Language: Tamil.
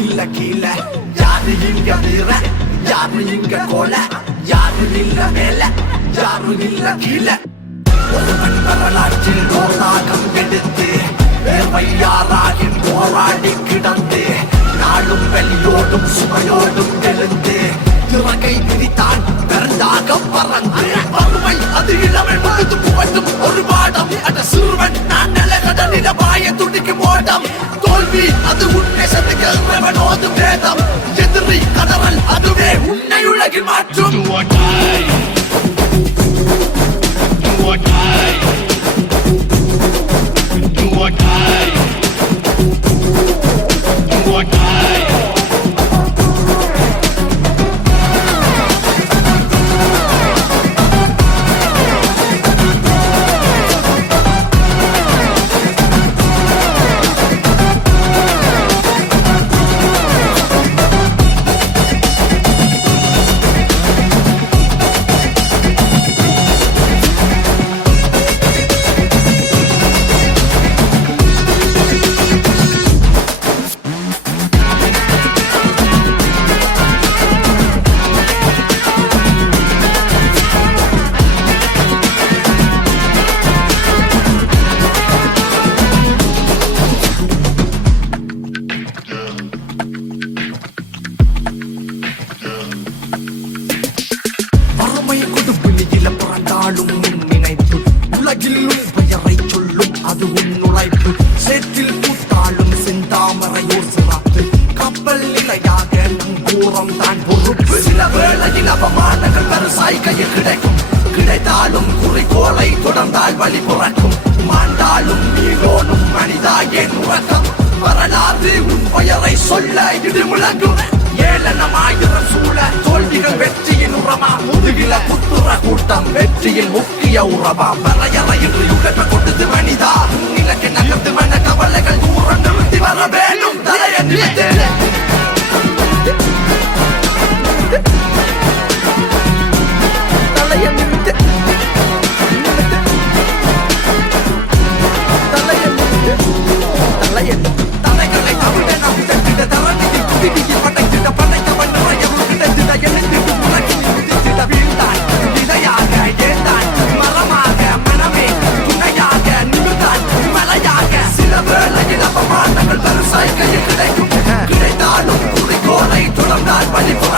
இல்ல கீழ யாரு இங்க வீர யாரு இங்க கோல யாரு இல்ல மேல யாரு இல்ல கீழ ஒருவன் வரலாற்றில் நோராகம் எடுத்து வேர்வையாராகி போராடி கிடந்து நாளும் வெளியோடும் சுமையோடும் எழுந்து திறகை விரித்தான் பெருந்தாக பறந்து வறுமை அது இளமை முழுது புகட்டும் ஒரு பாடம் அந்த சிறுவன் நான் நிலகடலில பாய துடிக்கும் ஓட்டம் தோல்வி அது உன்னை சந்திக்க வேதம் எதிரி கதறல் அதுவே உன்னை உலகில் மாற்றும் நினைப்பு உலகிலும் பெயரை சொல்லும் அது உன் உழைப்பு சேற்றில் பூத்தாலும் செந்தாமரையோ சிறப்பு கப்பல் நிலையாக நம் தூரம் தான் பொறுப்பு சில வேளையில் அவமானங்கள் பெருசாய் கையில் கிடைக்கும் கிடைத்தாலும் குறிக்கோளை தொடர்ந்தால் வழி புறக்கும் மாண்டாலும் நீரோனும் மனிதா என் உறக்கம் வரலாறு உன் பெயரை சொல்ல இது முழங்கும் ஏளனமாயிரம் சூழ தோல்விகள் வெற்றியின் உரமா முதுகில குத்துற கூட்டம் வெற்றியின் முக்கிய உறவா வரையறையின்றி உழைப்ப கொடுத்து மனிதா இலக்கு நகர்த்து மன கவலைகள் தூரம் நிறுத்தி வர வேண்டும் தலைய நினைத்து தலைய நிறுத்து தலைய நிறுத்து தலைய தலைகளை தவிர நாம் தட்டிட தரணியில் குடியில் படைத்திட படைத்தவன் நிறைய கிடைத்திட எழுந்திட்டு உலகில் குதித்திட வீழ்ந்தான் விதையாக ஏந்தான் மரமாக மனமே துணையாக நிமிர்ந்தான் மலையாக சில வேளையில் அவமானங்கள் பெருசாய் கையில் கிடைக்கும் கிடைத்தாலும் குறிக்கோளை தொடர்ந்தால் வழிபுற